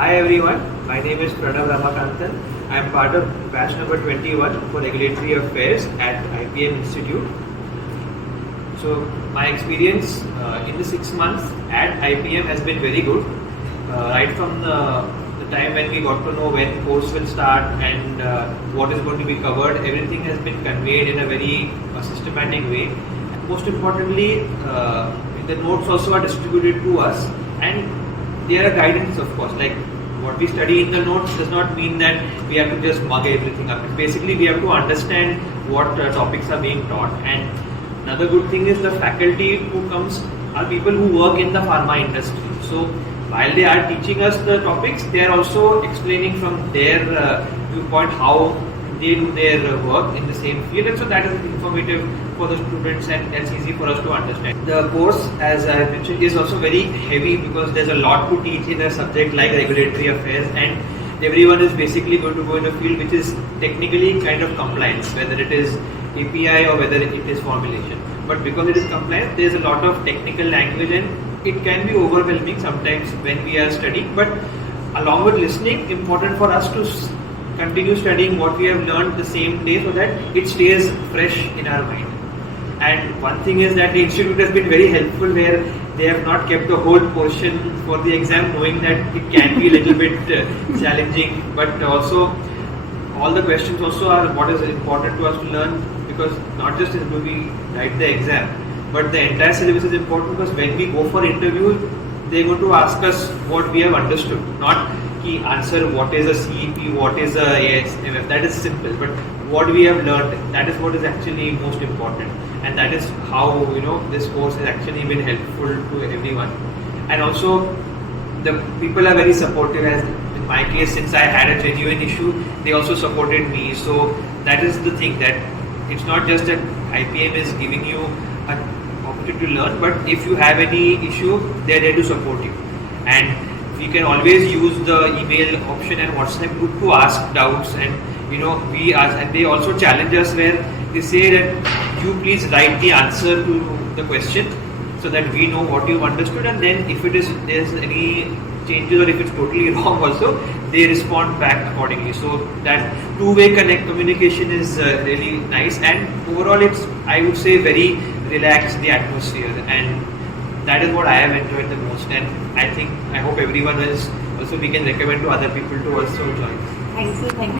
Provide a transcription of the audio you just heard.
Hi everyone, my name is Pranav Ramakanthan. I am part of batch number 21 for Regulatory Affairs at IPM Institute. So my experience in the 6 months at IPM has been very good. Right from the time when we got to know when course will start and what is going to be covered, everything has been conveyed in a very systematic way. Most importantly, the notes also are distributed to us, and there are guidance, of course. Like what we study in the notes does not mean that we have to just mug everything up. Basically, we have to understand what topics are being taught. And another good thing is the faculty who comes are people who work in the pharma industry. So while they are teaching us the topics, they are also explaining from their viewpoint how they do their work in the same field, and so that is informative for the students and it's easy for us to understand. The course, as I mentioned, is also very heavy because there's a lot to teach in a subject like regulatory affairs, and everyone is basically going to go in a field which is technically kind of compliance, whether it is API or whether it is formulation. But because it is compliance, there's a lot of technical language and it can be overwhelming sometimes when we are studying, but along with listening, important for us to continue studying what we have learned the same day so that it stays fresh in our mind. And one thing is that the institute has been very helpful where they have not kept the whole portion for the exam, knowing that it can be a little bit challenging, but also all the questions also are what is important to us to learn, because not just do we write the exam, but the entire syllabus is important, because when we go for interviews, they are going to ask us what we have understood, not answer what is a CEP, what is a ASMF. That is simple, but what we have learned, that is what is actually most important, and that is how this course has actually been helpful to everyone. And also the people are very supportive, as in my case, since I had a genuine issue, they also supported me. So that is the thing, that it's not just that IPM is giving you an opportunity to learn, but if you have any issue, they are there to support you. And you can always use the email option and WhatsApp group to ask doubts, and we ask, and they also challenge us where they say that you please write the answer to the question so that we know what you've understood, and then if there's any changes or if it's totally wrong also, they respond back accordingly. So that two-way communication is really nice, and overall it's, I would say, very relaxed, the atmosphere, and that is what I have enjoyed the most, and I hope everyone else also we can recommend to other people to also join. Thank you.